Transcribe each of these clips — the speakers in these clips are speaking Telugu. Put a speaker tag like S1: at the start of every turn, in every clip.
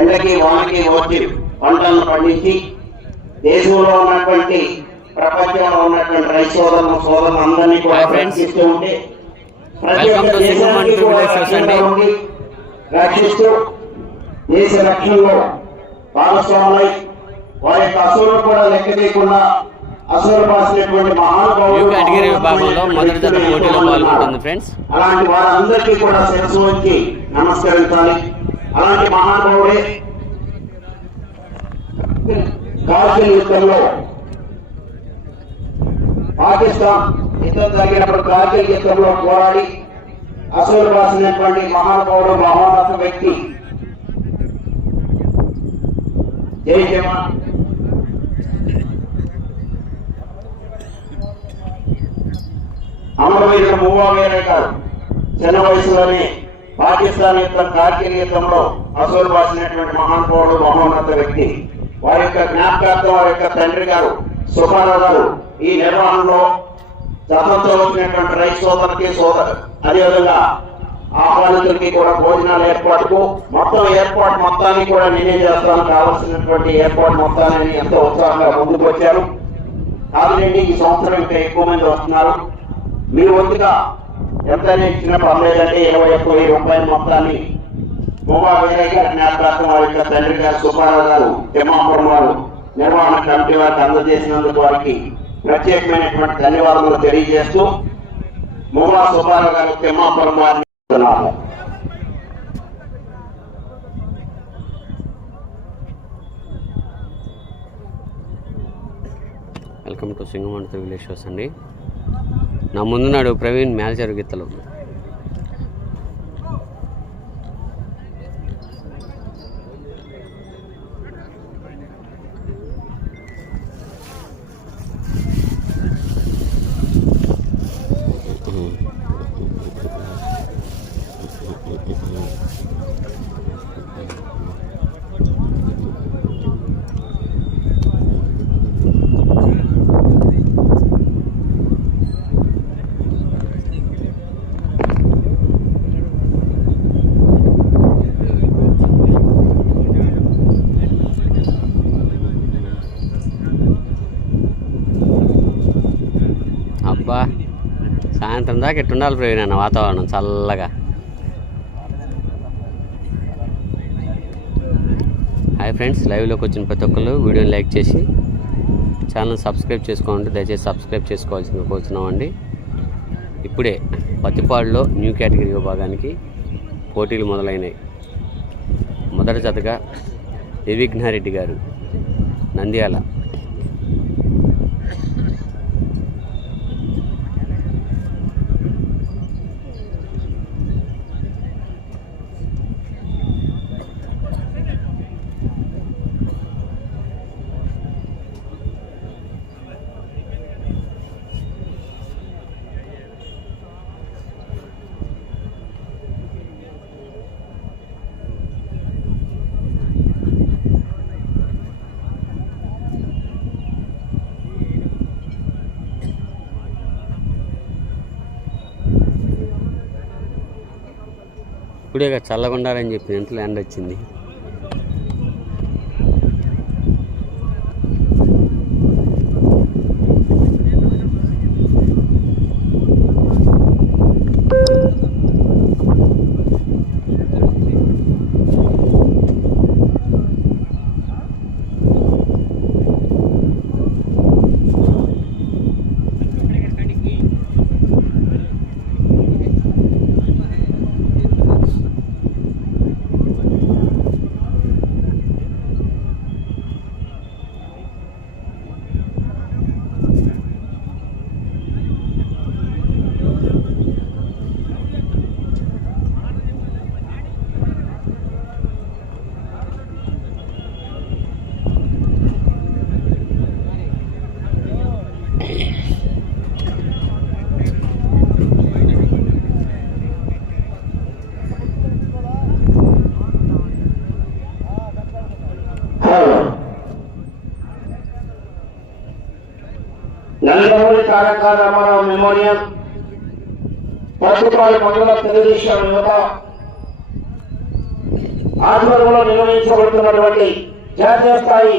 S1: ఎండకి వానకి వచ్చి పంటలను పండించి దేశంలో ఉన్నటువంటి ప్రపంచంలో ఉన్నటువంటి రైతు సోదరులు సోదరులు అందరినీ కూడా. రక్షిస్తూ ఉంటే ప్రతి ఒక్క దేశానికి కూడా రక్షణగా. ఉండి రక్షిస్తూ దేశ రక్షణలో భాగస్వాములై వారి యొక్క అసూలు కూడా లెక్క చేయకుండా అసూలు పాసినటువంటి మహానుభావులు అలాంటి వారందరికీ కూడా శిరస్సు వంచి నమస్కరించాలి అలాంటి మహానుభావుడే కార్గిల్ యుద్ధంలో పాకిస్తాన్ యుద్ధం జరిగినప్పుడు కార్గిల్ యుద్ధంలో పోరాడి అసలు రాసినటువంటి మహానుభావుడు మహోన్నత వ్యక్తి. జై జవాన్. అమరవీరుడు మూవా వీరయ్య గారు చిన్న వయసులోనే పాకిస్తాన్ యొక్క కార్గిల్ యుద్ధంలో అసూలు బాసినటువంటి మహానుభావుడు మహోన్నత వ్యక్తి. వారి యొక్క జ్ఞాపకార్థం వారి యొక్క తండ్రి గారు సుబ్బారావు గారు ఈ నిర్వహణలో గతంతో వచ్చినటువంటి రైతు సోదరులకి సోదరు అదేవిధంగా ఆహ్వానితులకి కూడా భోజనాల ఏర్పాటుకు మొత్తం ఏర్పాటు మొత్తాన్ని కూడా నేనే చేస్తాను. కావాల్సినటువంటి ఏర్పాటు మొత్తాన్ని ఎంతో ఉత్సాహంగా ముందుకు వచ్చారు. కాదులేండి ఈ సంవత్సరం ఇంకా ఎక్కువ మంది వస్తున్నారు. మీ వంతుగా ఎంతైనా ఇచ్చిన పర్లేదంటే ఇరవై ఒక్క వెయ్యి రూపాయల మొత్తాన్ని మువ్వా వీరయ్య గారి జ్ఞాపకార్థం వారి యొక్క తండ్రి గారు సుబ్బారావు గారు తిమ్మాపురం వారు నిర్వహణ కమిటీ వారికి అందజేసినందుకు వారికి ప్రత్యేకమైనటువంటి ధన్యవాదాలు తెలియజేస్తూ మూలా సుబ్బారావు గారు తిమ్మాపురం వారిని
S2: welcome to Singamantha Telugu shows అండి. నా ముందున్నాడు ప్రవీణ్ మేనేజర్ గిత్తలు. దాకా ఎట్టుండాలి ప్రవీణ్ వాతావరణం చల్లగా. హాయ్ ఫ్రెండ్స్ లైవ్లోకి వచ్చిన ప్రతి ఒక్కరు వీడియోని లైక్ చేసి ఛానల్ సబ్స్క్రైబ్ చేసుకోండి. దయచేసి సబ్స్క్రైబ్ చేసుకోవాల్సింది కోరుతున్నామండి ఇప్పుడే పత్తిపాడులో న్యూ కేటగిరీ విభాగానికి పోటీలు మొదలైనాయి. మొదటి జతగా దివిఘ్నారెడ్డి గారు నంద్యాల ఇప్పుడే చల్లగా ఉండాలని చెప్పి ఎంత ల్యాండ్ వచ్చింది
S1: పట్టుపాడు మండల తెలుగుదేశం యువత
S3: ఆధ్వర్యంలో నిర్వహించబడుతున్నటువంటి జాతీయ స్థాయి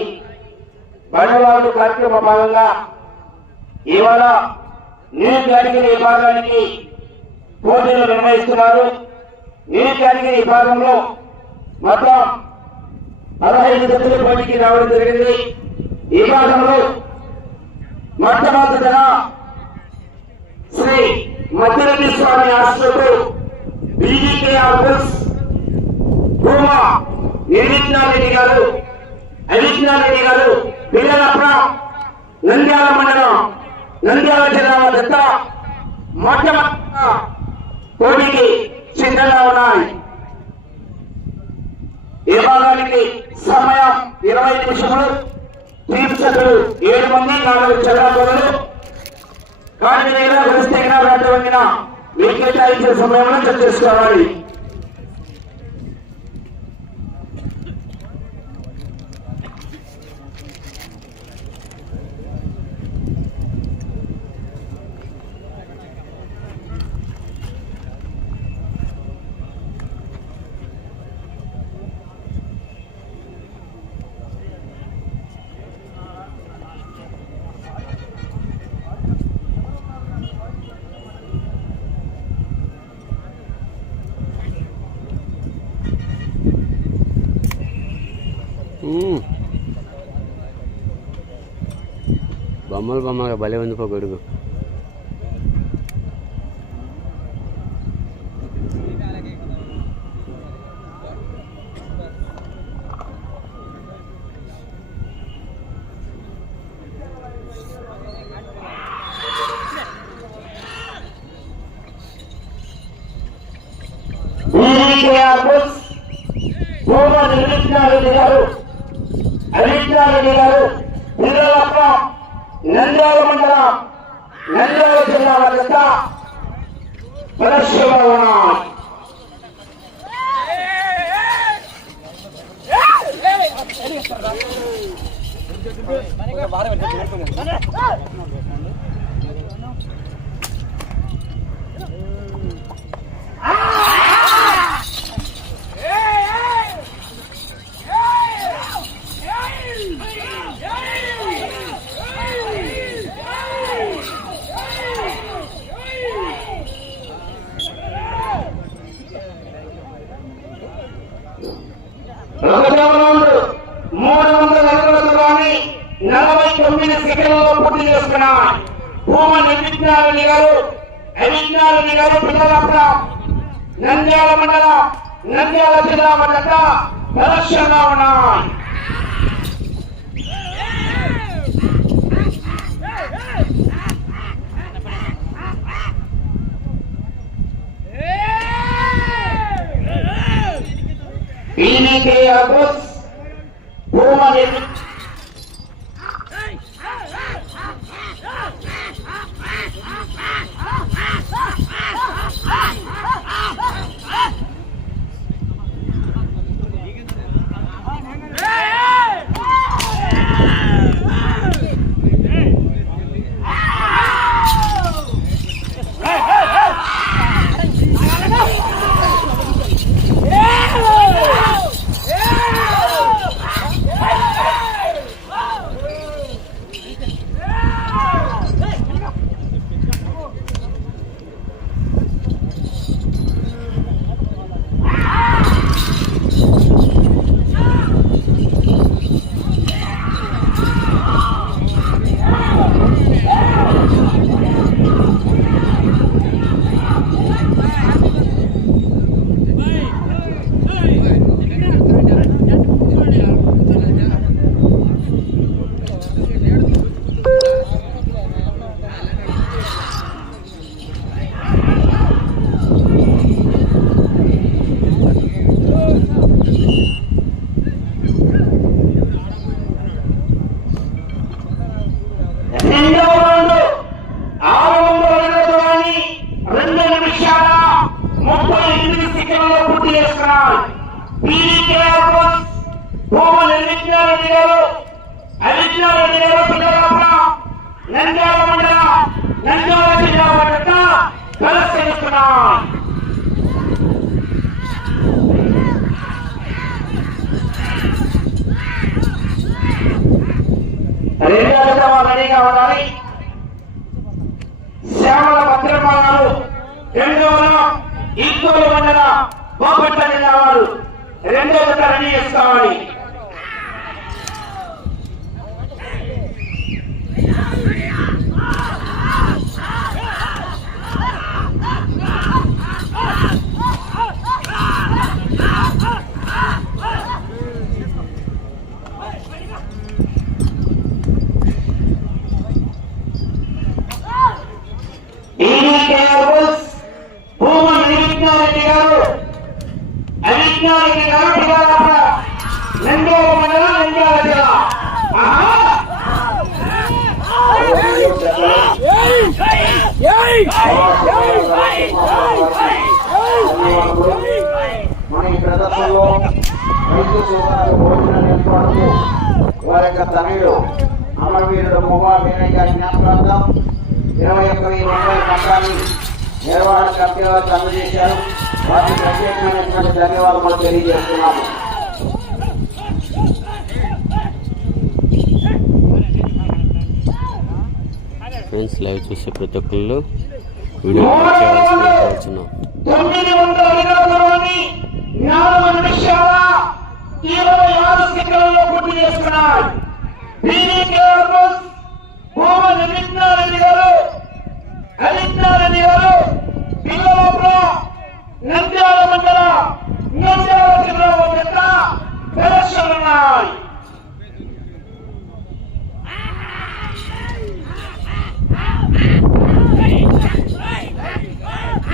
S3: మండలాలు కార్యక్రమ భాగంగా ఇవాళ నీరు కేటగిరీ విభాగానికి పోటీలు నిర్వహిస్తున్నారు. నీరు కేటగిరీ విభాగంలో మొత్తం పదహైదు జట్టులు పోటీకి రావడం జరిగింది. ఈ భాగంలో మొట్టమొదటిగా స్వామి ఆశ్రకు బీజీకేఆర్ బుల్స్ భూమా నిర్విజ్ఞారెడ్డి గారు అవిజ్ఞారెడ్డి గారు పిల్లలప్ర నంద్యాల మండలం నంద్యాల జిల్లా దత్త మొట్టమొదట పోటీకి సిద్ధంగా ఉన్నాయి. విభాగానికి సమయం ఇరవై నిమిషములు? టీం ఏడు మంది నాలుగు చదవలు కానీ దగ్గర వ్యవస్థగా రావడం మీకు కేటాయించే సమయంలో చెక్ చేసుకోవాలి.
S2: బొమ్మలు బొమ్మగా భలే ఉంది పో గొడుగు
S3: బీజీకేఆర్ బుల్స్ భూమా నిర్విజ్ఞారెడ్డి గారు అవిజ్ఞారెడ్డి గారు పిల్లలప్ప నంద్యాల మండలం నంద్యాల జిల్లా వద్ద ప్రదర్శనలో రౌండ్ మూడు వందల అడుగుల దూరాన్ని నలభై తొమ్మిది సెకండ్లలో పూర్తి చేసుకున్నాయి భూమ నిర్విజ్ఞారెడ్డి గారు అవిజ్ఞారెడ్డి గారు పిల్లలప్ప నంద్యాల మండల నంద్యాల జిల్లా వద్ద ప్రదర్శనగా ఉన్నాయి బీనీకేఆర్ బుల్స్ భూమ నిర్వి కుటుంబం నిర్మించారెడ్డి గారు హరిచారెడ్డి గారు పిల్లలాపుర నంద్యాల మండల నంద్యాల జిల్లా పట్ల ప్రదర్శిస్తున్నాం రెడీగా
S1: ఉండాలి శ్యామల రెండు ఎనిమిది వందల రెండో రెడీ చేసుకోవాలి. ఈడీకేఆర్ఎస్ గారు అవిజ్ఞానికి గారు నంద్యాల మండలం నంద్యాల జిల్లా. మన ఈ ప్రదర్శనలో రైతు భోజనం వారి యొక్క తనయుడు అమరవీరుడు మొహా వీరయ్య జ్ఞాపకార్థం ఇరవై ఒక్క వెయ్యి రూపాయల మొత్తాన్ని నిర్వహణ వారికి అందజేశారు. వారికి ప్రత్యేకమైనటువంటి ధన్యవాదాలు తెలియజేస్తున్నాము.
S3: ఫ్రెండ్స్ లైవ్ చూసే ప్రతి ఒక్కళ్ళు వీడియో లైక్ చేయాల్సిందిగా కోరుచున్నాం
S1: తొమ్మిది వందల వినోదాన్ని నాలుగు నిమిషాల ఇరవై ఆరు సెకండ్లలో పూర్తి చేసుకున్నారు బీడీకే భూమ నిమిత్నారెడ్డి గారు అలిత్నారెడ్డి గారు పిల్లలపురం నంద్యాల మండల నంద్యాల జిల్లా యొక్క ప్రదర్శనలున్నాయి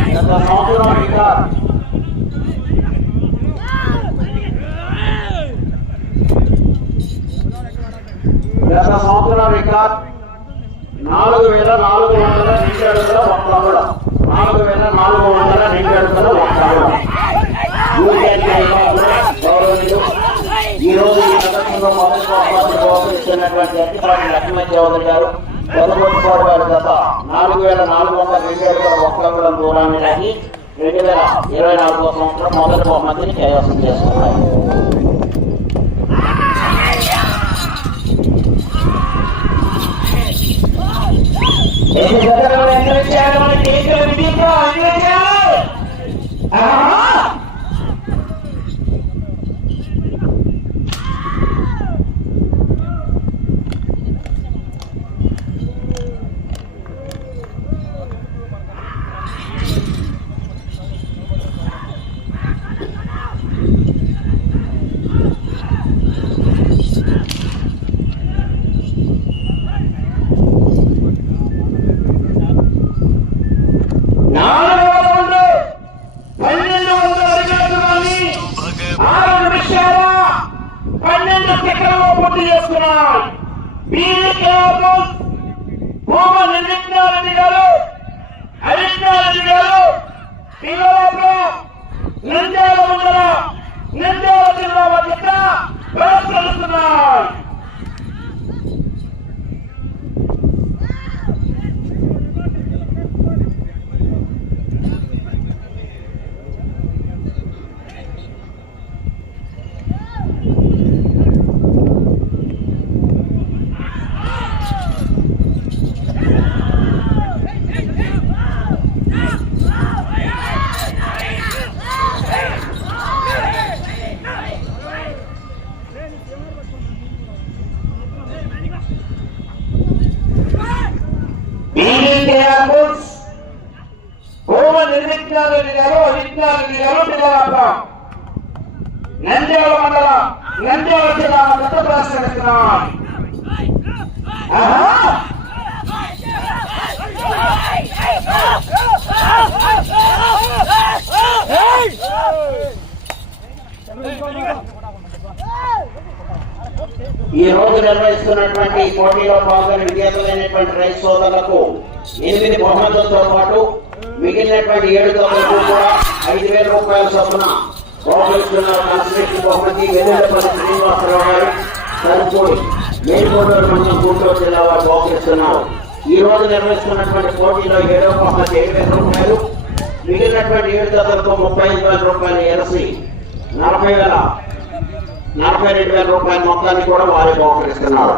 S1: గత సంవత్సరం ఇంకా గత సంవత్సరం రికార్డ్ నాలుగు వేల నాలుగు వందల రెండు అడుగుల ఒక్క అంగుళం నాలుగు వేల నాలుగు వందల రెండు అడుగుల ఒక్క అంగుళం ఈ రోజు ఈ ప్రదర్శనలో మొదటి బహుమతిని బహుకరిస్తున్నటువంటి లక్ష్మణ చౌదరి గారు పెదగొట్టుకోడు వారి గత నాలుగు వేల నాలుగు వందల రెండు అడుగుల ఒక్క అంగుళం దూరాన్ని రాగి రెండు వేల ఇరవై నాలుగో సంవత్సరం మొదటి బహుమతిని కైవసం చేసుకున్నారు చేయాలి? మన కేసులు విధించో ఎంకరేజ్ చేయాలి ఆహా! నాలుగవ రౌండ్ పన్నెండు వందల అడుగుల దూరాన్ని ఆరు నిమిషాల పన్నెండు సెకండ్లో పూర్తి చేసుకున్నారు బీజేపీ భూమ నిర్మించారెడ్డి గారు హరినారెడ్డి గారు పిల్లలపురం మండల నంద్యాల జిల్లా మధ్య ప్రదర్శిస్తున్నారు బీజేపీ హోమ నిర్విజ్ఞారెడ్డి గారు అవిజ్ఞారెడ్డి గారు పిల్లలాపం నంద్యాల మండల నంద్యాల జిల్లా మధ్య ప్రశ్నిస్తున్నాం ఈ రోజు నిర్వహిస్తున్నటువంటి పోటీలో పాల్గొని విజేతలైనటువంటి రైతు సోదరులకు ఎనిమిది బహుమతులతో పాటు మిగిలినటువంటి ఏడు తొమ్మిది కూడా ఐదు వేల రూపాయల చొప్పున బహుమతి వెల్లుల్లపల్లి శ్రీనివాసరావు గారు సరిపోయి మేల్కొండూరు కొంచెం గుంటూరు జిల్లా వారు బహుమతిస్తున్నారు ఈ రోజు నిర్వహిస్తున్నటువంటి పోటీలో ఏడో బహుమతి ఏడు వేల రూపాయలు మిగిలినటువంటి ఏడు తొమ్మిదితో ముప్పై ఐదు వేల రూపాయలు ఎలసి నలభై వేల నలభై రెండు వేల రూపాయల మొత్తాన్ని కూడా వారు
S3: బహుమతిస్తున్నారు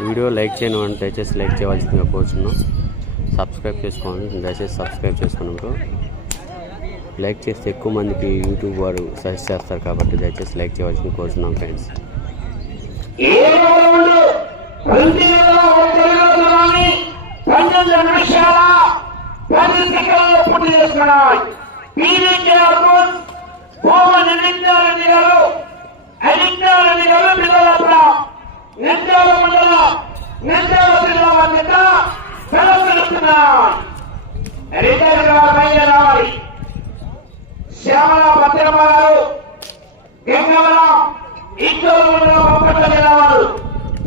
S3: వీడియో లైక్ చేయను అంటే దయచేసి లైక్ చేయవలసిందిగా కోరుచున్నాం సబ్స్క్రైబ్ చేసుకోండి. దయచేసి సబ్స్క్రైబ్ చేసుకున్నప్పుడు లైక్ చేస్తే ఎక్కువ మందికి యూట్యూబ్ వారు సజెస్ట్ చేస్తారు కాబట్టి దయచేసి లైక్ చేయవలసిన కోరుతున్నాం ఫ్రెండ్స్.
S2: నిందాల మండల నిందాల పిల్లల నిందా ఉద్యోగం ఉన్న ఒక్కటే రావాలి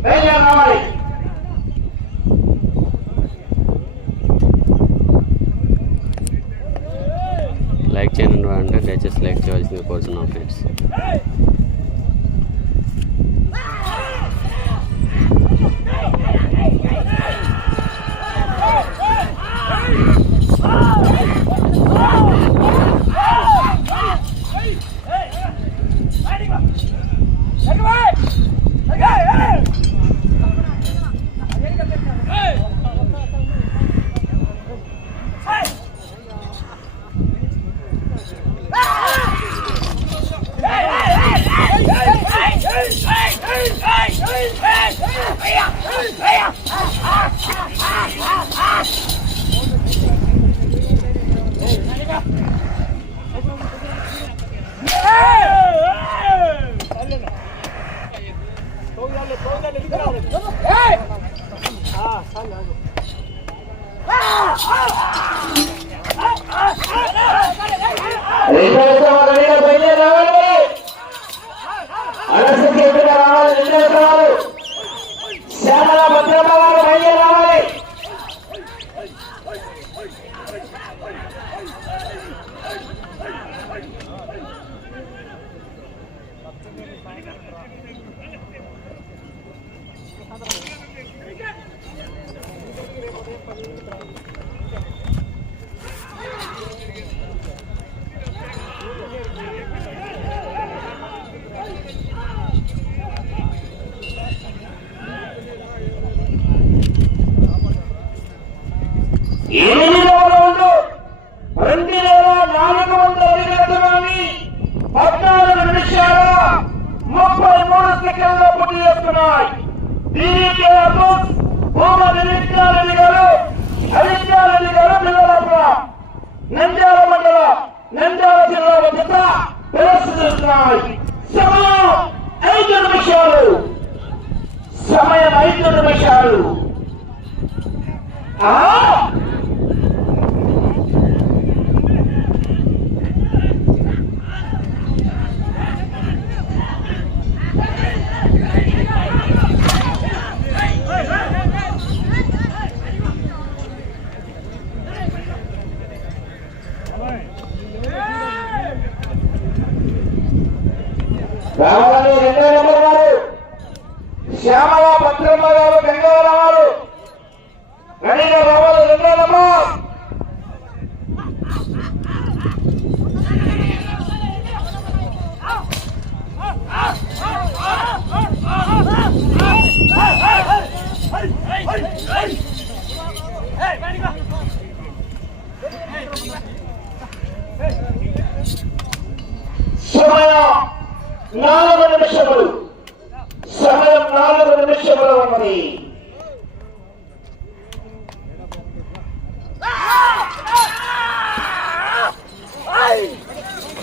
S2: ధైర్యం రావాలి
S3: లైక్ చేయండి అంటే దయచేసి లైక్ చేయవలసింది కోరుతున్నాం ఫ్రెండ్స్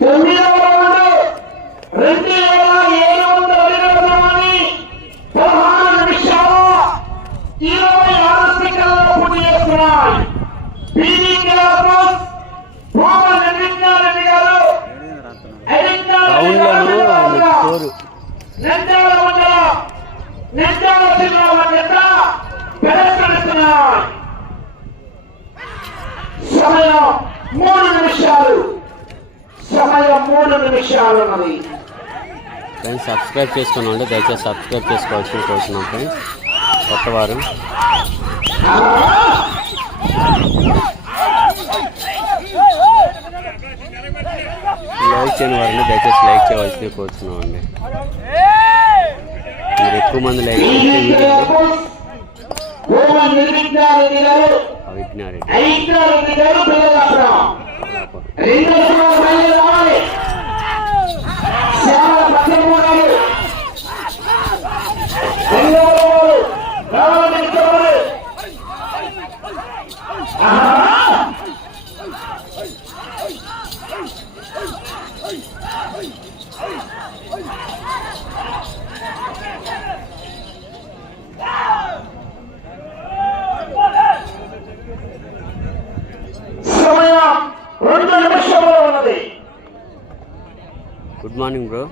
S3: తొమ్మిదవ రౌండ్ రెండు వేల ఏడు వందల అడుగుల దూరాన్ని పదహారు నిమిషాల ఇరవై ఆరు సెకండ్లలో పూర్తి చేస్తున్నాయి బీజేపీ మోహన్ రెడ్డి గారు
S2: రౌండ్లను స్కోరు
S3: నంద్యాల మండల నంద్యాల జిల్లా మధ్యత ప్రదర్శనిస్తున్నాయి సమయం మూడు నిమిషాలు సమయం మూడు నిమిషాలు ఉన్నది
S2: ఫ్రెండ్స్ సబ్స్క్రైబ్ చేసుకుని దయచేసి సబ్స్క్రైబ్ చేసుకోవాల్సిన కోరుతున్నాం ఫ్రెండ్స్. కొత్తవారు లైక్ చేయని వారిని దయచేసి లైక్ చేయవలసింది కోరుతున్నాం అండి మీరు ఎక్కువ మంది లైక్ చేస్తే వీడియోని
S3: మోహన్ నిర్విఘ్నారెడ్డి గారు
S2: అవిజ్ఞారెడ్డి
S3: ఐక్యారెడ్డి గారు పిల్లలాపురం రెండు నిమిషాలు బయలుదేరి రావాలి శ్యామల పద్మమ్మ గారు రెండవ వారు రావాలి నిలిచేవారు. ఆహా! సమయం రెండు నిమిషంలో ఉన్నది.
S2: Good morning bro.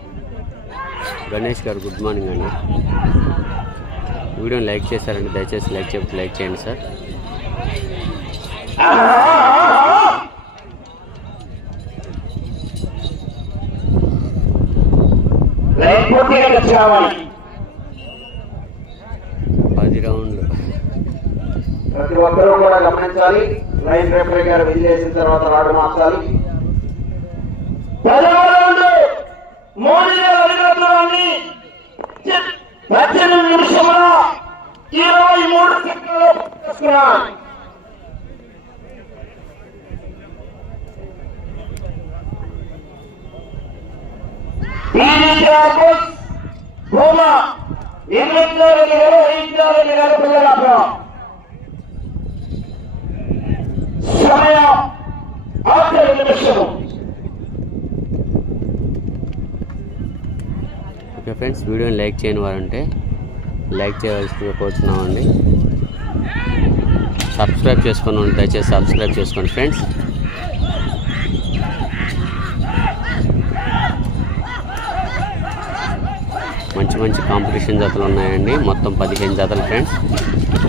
S2: Ganesh garu good morning అండి. వీడియోని లైక్ చేశారండి దయచేసి లైక్ చే లైక్ చేయండి సార్.
S3: పూర్తిగా రావాలి
S2: పది రౌండ్లు
S3: ప్రతి ఒక్కరూ కూడా గమనించాలి లైన్ గారు విజిలేసిన తర్వాత రాడు మార్చాలి మోడీ గారు అధికారులని పద్దెనిమిది నిమిషముల ఇరవై మూడు సెకండ్లు భూమా గారు ప్రజలు గారు సమయం. ఆఖరి నిమిషము
S2: ఓకే ఫ్రెండ్స్ వీడియోని లైక్ చేయని వారంటే లైక్ చేయవలసిందిగా కోరుతున్నామండి సబ్స్క్రైబ్ చేసుకుని ఉంటే దయచేసి సబ్స్క్రైబ్ చేసుకోండి ఫ్రెండ్స్. మంచి మంచి కాంపిటీషన్ జతలు ఉన్నాయండి. మొత్తం పదిహేను జతలు ఫ్రెండ్స్.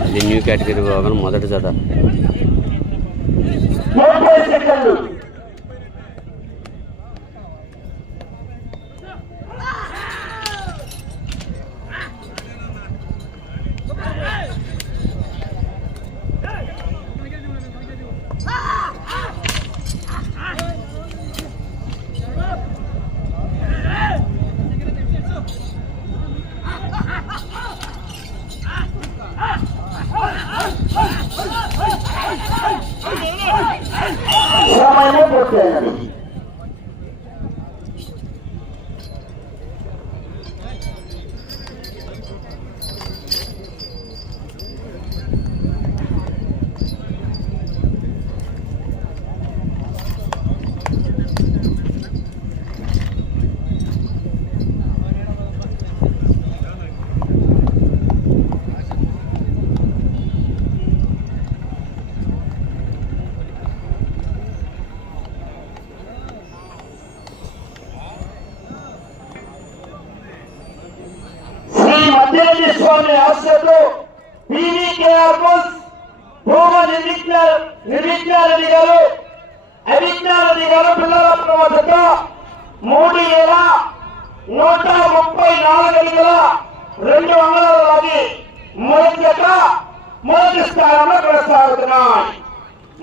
S2: ఇది న్యూ కేటగిరీ విభాగం మొదటి జత.
S3: ముప్పై స్వామి ఆశతో పీవీకేఆర్ బుల్స్ భూమ నిర్విఘ్న నిర్విఘ్నారెడ్డి గారు అవిఘ్నారెడ్డి గారు పిల్లల వద్దకు మూడు వేల నూట ముప్పై నాలుగు అడుగుల రెండు వందల లాగి మొదటి మొదటి స్థానంలో కొనసాగుతున్నాయి.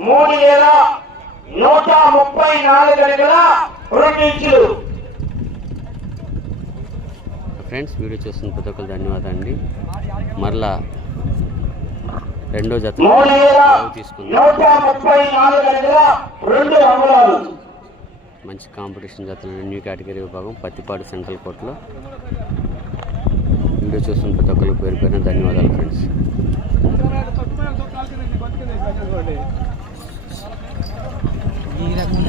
S3: మూడు వేల నూట ముప్పై నాలుగు అడుగుల రెండు ఇంచులు
S2: ఫ్రెండ్స్ వీడియో చూస్తున్న ప్రతి ఒక్కరు ధన్యవాదాలు అండి మరలా రెండో జత తీసుకుందాం. మంచి కాంపిటీషన్ జతలు న్యూ కేటగిరీ విభాగం పత్తిపాడు సెంట్రల్ కోర్టులో. వీడియో చూస్తున్న ప్రతి ఒక్కరికి పేరు పేరున ధన్యవాదాలు ఫ్రెండ్స్.
S4: ఈ రకం